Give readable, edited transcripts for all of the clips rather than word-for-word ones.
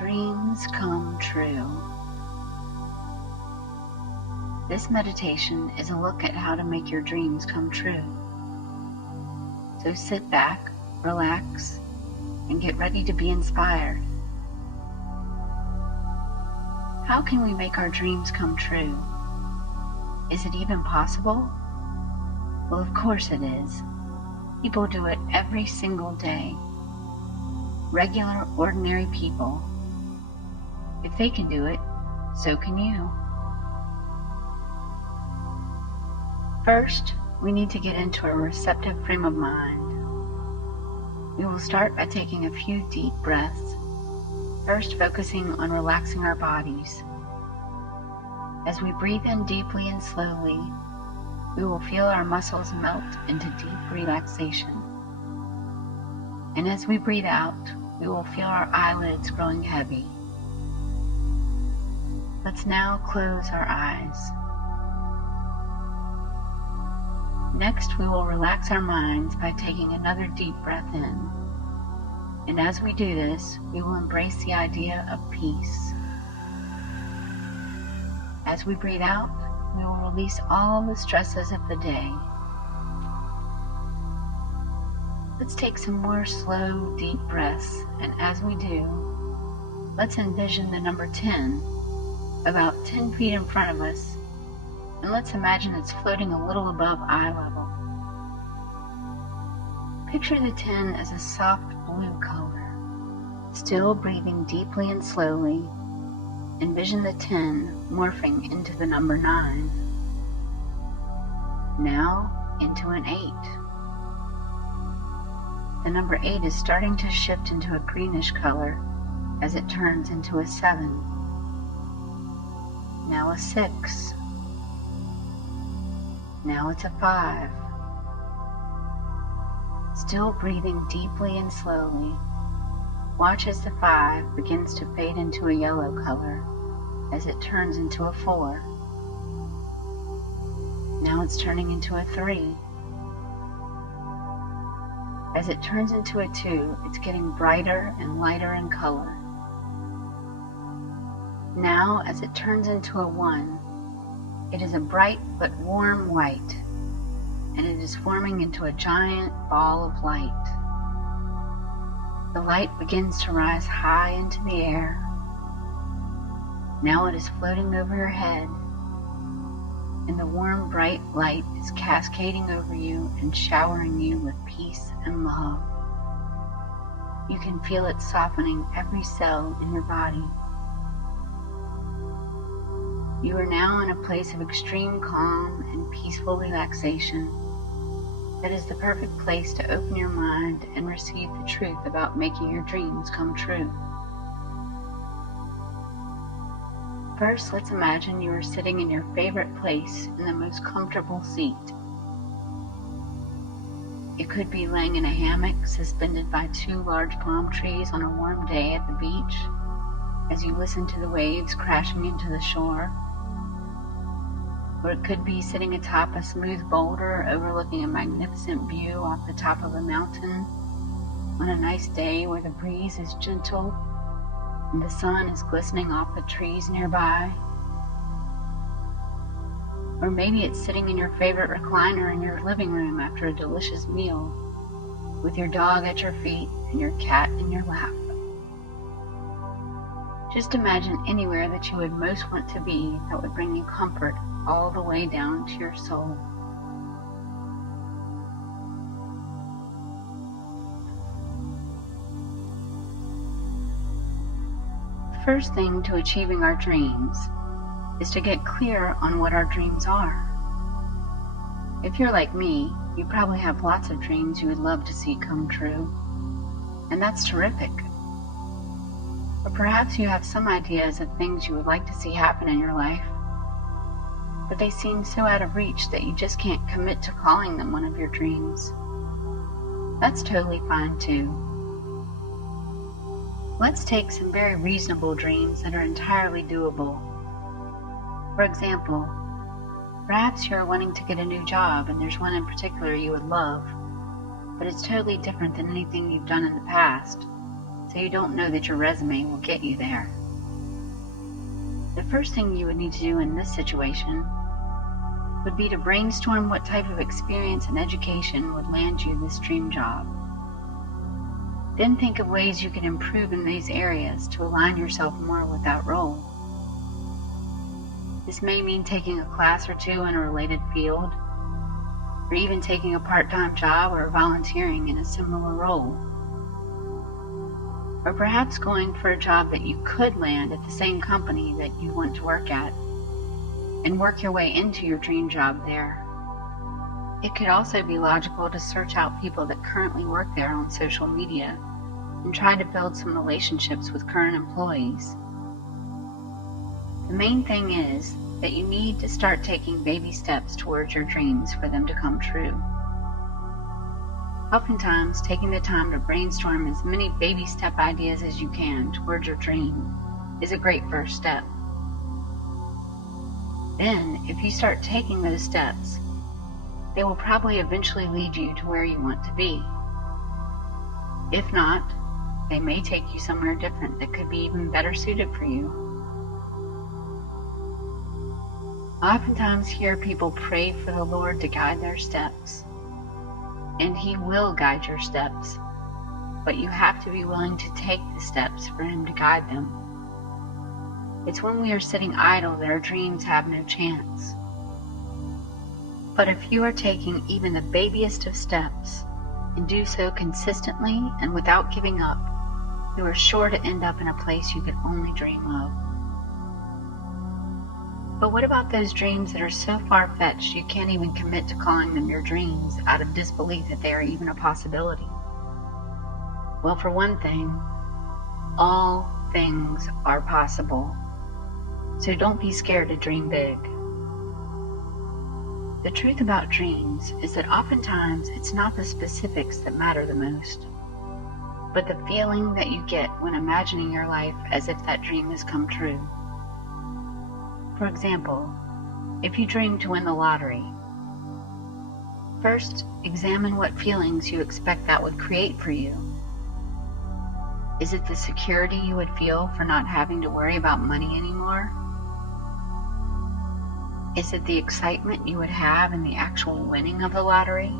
Dreams come true. This meditation is a look at how to make your dreams come true. So sit back, relax, and get ready to be inspired. How can we make our dreams come true? Is it even possible? Well, of course it is. People do it every single day. Regular, ordinary people. If they can do it, so can you. First, we need to get into a receptive frame of mind. We will start by taking a few deep breaths, first focusing on relaxing our bodies. As we breathe in deeply and slowly, we will feel our muscles melt into deep relaxation. And as we breathe out, we will feel our eyelids growing heavy. Let's now close our eyes. Next, we will relax our minds by taking another deep breath in. And as we do this, we will embrace the idea of peace. As we breathe out, we will release all the stresses of the day. Let's take some more slow, deep breaths, and as we do, let's envision the number 10 about 10 feet in front of us, and let's imagine it's floating a little above eye level. Picture the 10 as a soft blue color. Still breathing deeply and slowly, envision the 10 morphing into the number 9. Now into an 8. The number 8 is starting to shift into a greenish color as it turns into a 7. Now a 6. Now it's a 5. Still breathing deeply and slowly, watch as the 5 begins to fade into a yellow color as it turns into a 4. Now it's turning into a 3. As it turns into a 2, it's getting brighter and lighter in color. Now, as it turns into a 1, it is a bright but warm white, and it is forming into a giant ball of light. The light begins to rise high into the air. Now it is floating over your head, and the warm, bright light is cascading over you and showering you with peace and love. You can feel it softening every cell in your body. You are now in a place of extreme calm and peaceful relaxation. That is the perfect place to open your mind and receive the truth about making your dreams come true. First, let's imagine you are sitting in your favorite place in the most comfortable seat. It could be laying in a hammock suspended by 2 large palm trees on a warm day at the beach as you listen to the waves crashing into the shore. Or it could be sitting atop a smooth boulder overlooking a magnificent view off the top of a mountain on a nice day where the breeze is gentle and the sun is glistening off the trees nearby. Or maybe it's sitting in your favorite recliner in your living room after a delicious meal, with your dog at your feet and your cat in your lap. Just imagine anywhere that you would most want to be that would bring you comfort all the way down to your soul. The first thing to achieving our dreams is to get clear on what our dreams are. If you're like me, you probably have lots of dreams you would love to see come true, and that's terrific. Or perhaps you have some ideas of things you would like to see happen in your life, but they seem so out of reach that you just can't commit to calling them one of your dreams. That's totally fine too. Let's take some very reasonable dreams that are entirely doable. For example, perhaps you're wanting to get a new job and there's one in particular you would love, but it's totally different than anything you've done in the past. so you don't know that your resume will get you there. The first thing you would need to do in this situation would be to brainstorm what type of experience and education would land you this dream job. Then think of ways you can improve in these areas to align yourself more with that role. This may mean taking a class or two in a related field, or even taking a part-time job or volunteering in a similar role. Or perhaps going for a job that you could land at the same company that you want to work at, and work your way into your dream job there. It could also be logical to search out people that currently work there on social media and try to build some relationships with current employees. The main thing is that you need to start taking baby steps towards your dreams for them to come true. Oftentimes, taking the time to brainstorm as many baby step ideas as you can towards your dream is a great first step. Then, if you start taking those steps, they will probably eventually lead you to where you want to be. If not, they may take you somewhere different that could be even better suited for you. I oftentimes hear people pray for the Lord to guide their steps, and He will guide your steps, but you have to be willing to take the steps for Him to guide them. It's when we are sitting idle that our dreams have no chance. But if you are taking even the babiest of steps, and do so consistently and without giving up, you are sure to end up in a place you could only dream of. But what about those dreams that are so far-fetched you can't even commit to calling them your dreams out of disbelief that they are even a possibility? Well, for one thing, all things are possible. So don't be scared to dream big. The truth about dreams is that oftentimes it's not the specifics that matter the most, but the feeling that you get when imagining your life as if that dream has come true. For example, if you dream to win the lottery, first examine what feelings you expect that would create for you. Is it the security you would feel for not having to worry about money anymore? Is it the excitement you would have in the actual winning of the lottery?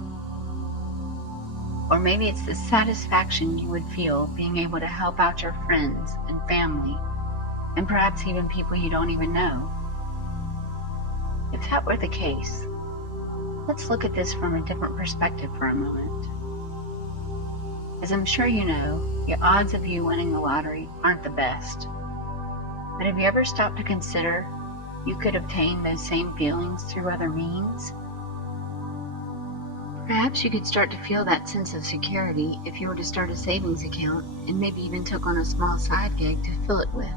Or maybe it's the satisfaction you would feel being able to help out your friends and family, and perhaps even people you don't even know. If that were the case, let's look at this from a different perspective for a moment. As I'm sure you know, the odds of you winning the lottery aren't the best. But have you ever stopped to consider you could obtain those same feelings through other means? Perhaps you could start to feel that sense of security if you were to start a savings account and maybe even took on a small side gig to fill it with.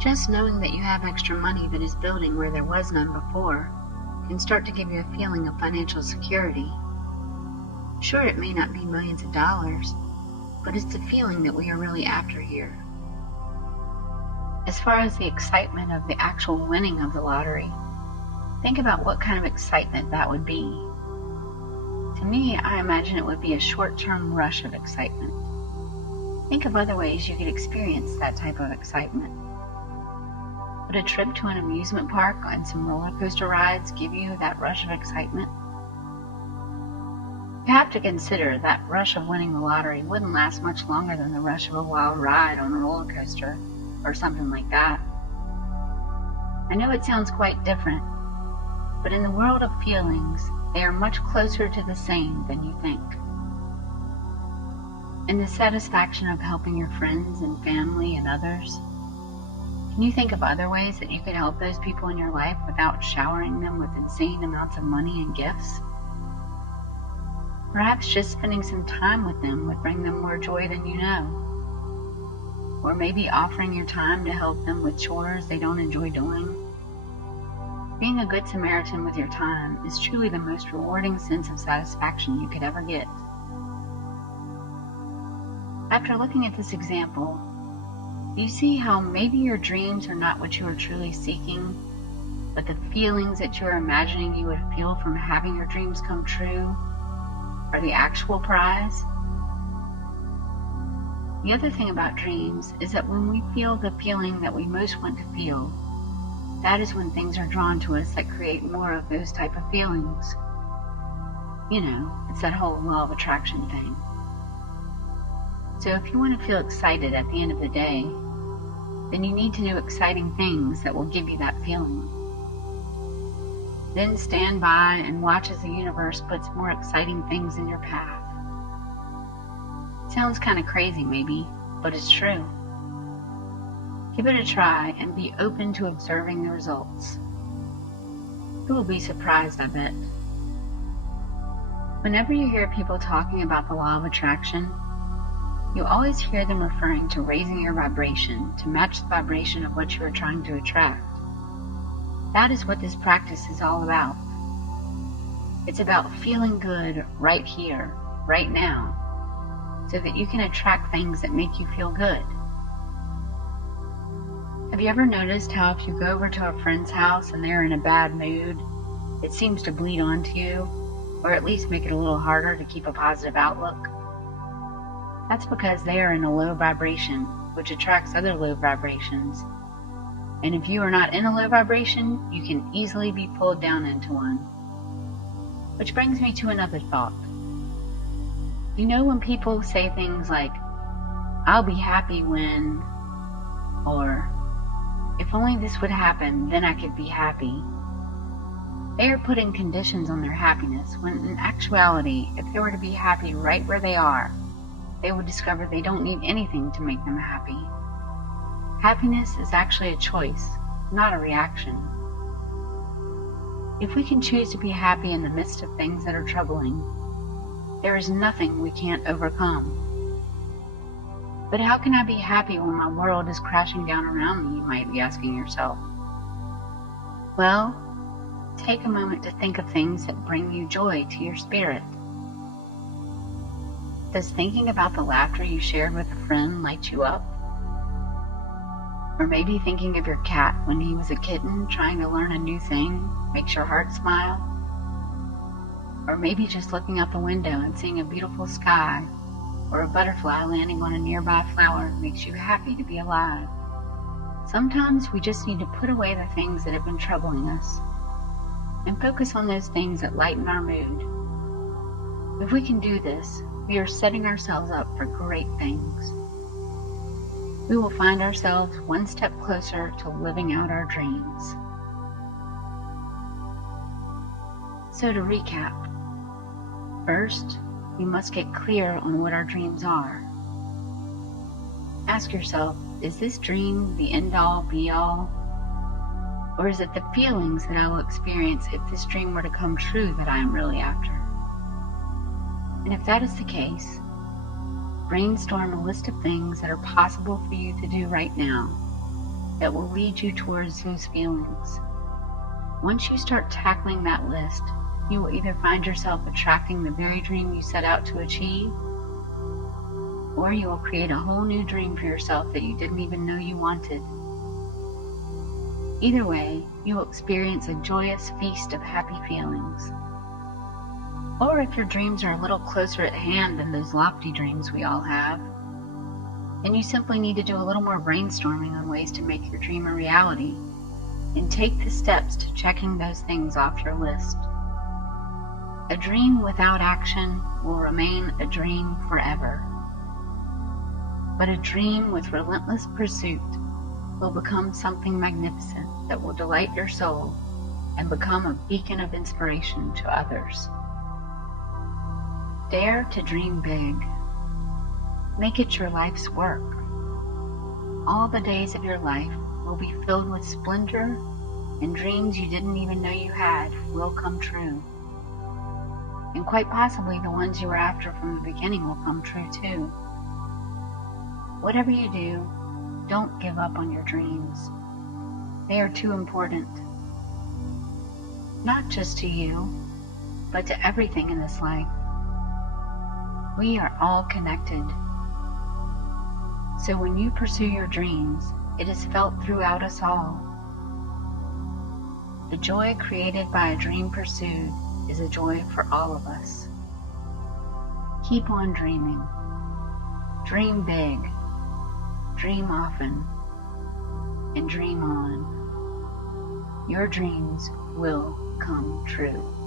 Just knowing that you have extra money that is building where there was none before can start to give you a feeling of financial security. Sure, it may not be millions of dollars, but it's the feeling that we are really after here. As far as the excitement of the actual winning of the lottery, think about what kind of excitement that would be. To me, I imagine it would be a short-term rush of excitement. Think of other ways you could experience that type of excitement. Would a trip to an amusement park and some roller coaster rides give you that rush of excitement? You have to consider that rush of winning the lottery wouldn't last much longer than the rush of a wild ride on a roller coaster or something like that. I know it sounds quite different, but in the world of feelings, they are much closer to the same than you think. And the satisfaction of helping your friends and family and others, can you think of other ways that you could help those people in your life without showering them with insane amounts of money and gifts? Perhaps just spending some time with them would bring them more joy than you know. Or maybe offering your time to help them with chores they don't enjoy doing. Being a good Samaritan with your time is truly the most rewarding sense of satisfaction you could ever get. After looking at this example, you see how maybe your dreams are not what you are truly seeking, but the feelings that you are imagining you would feel from having your dreams come true are the actual prize? The other thing about dreams is that when we feel the feeling that we most want to feel, that is when things are drawn to us that create more of those type of feelings. It's that whole law of attraction thing. So if you want to feel excited at the end of the day, then you need to do exciting things that will give you that feeling. Then stand by and watch as the universe puts more exciting things in your path. Sounds kind of crazy maybe, but it's true. Give it a try and be open to observing the results. You will be surprised, I bet. Whenever you hear people talking about the law of attraction, you always hear them referring to raising your vibration to match the vibration of what you are trying to attract. That is what this practice is all about. It's about feeling good right here, right now, so that you can attract things that make you feel good. Have you ever noticed how if you go over to a friend's house and they're in a bad mood, it seems to bleed onto you, or at least make it a little harder to keep a positive outlook? That's because they are in a low vibration, which attracts other low vibrations. And if you are not in a low vibration, you can easily be pulled down into one. Which brings me to another thought. When people say things like, "I'll be happy when," or "if only this would happen, then I could be happy," they are putting conditions on their happiness, when in actuality, if they were to be happy right where they are, they would discover they don't need anything to make them happy. Happiness is actually a choice, not a reaction. If we can choose to be happy in the midst of things that are troubling, there is nothing we can't overcome. But how can I be happy when my world is crashing down around me, you might be asking yourself. Well, take a moment to think of things that bring you joy to your spirit. Does thinking about the laughter you shared with a friend light you up? Or maybe thinking of your cat when he was a kitten trying to learn a new thing makes your heart smile? Or maybe just looking out the window and seeing a beautiful sky or a butterfly landing on a nearby flower makes you happy to be alive. Sometimes we just need to put away the things that have been troubling us and focus on those things that lighten our mood. If we can do this, we are setting ourselves up for great things. We will find ourselves one step closer to living out our dreams. So to recap, first, we must get clear on what our dreams are. Ask yourself, is this dream the end-all, be-all? Or is it the feelings that I will experience if this dream were to come true that I am really after? And if that is the case, brainstorm a list of things that are possible for you to do right now that will lead you towards those feelings. Once you start tackling that list, you will either find yourself attracting the very dream you set out to achieve, or you will create a whole new dream for yourself that you didn't even know you wanted. Either way, you will experience a joyous feast of happy feelings. Or if your dreams are a little closer at hand than those lofty dreams we all have, then you simply need to do a little more brainstorming on ways to make your dream a reality, and take the steps to checking those things off your list. A dream without action will remain a dream forever. But a dream with relentless pursuit will become something magnificent that will delight your soul and become a beacon of inspiration to others. Dare to dream big. Make it your life's work. All the days of your life will be filled with splendor, and dreams you didn't even know you had will come true. And quite possibly the ones you were after from the beginning will come true too. Whatever you do, don't give up on your dreams. They are too important. Not just to you, but to everything in this life. We are all connected. So when you pursue your dreams, it is felt throughout us all. The joy created by a dream pursued is a joy for all of us. Keep on dreaming. Dream big, dream often, and dream on. Your dreams will come true.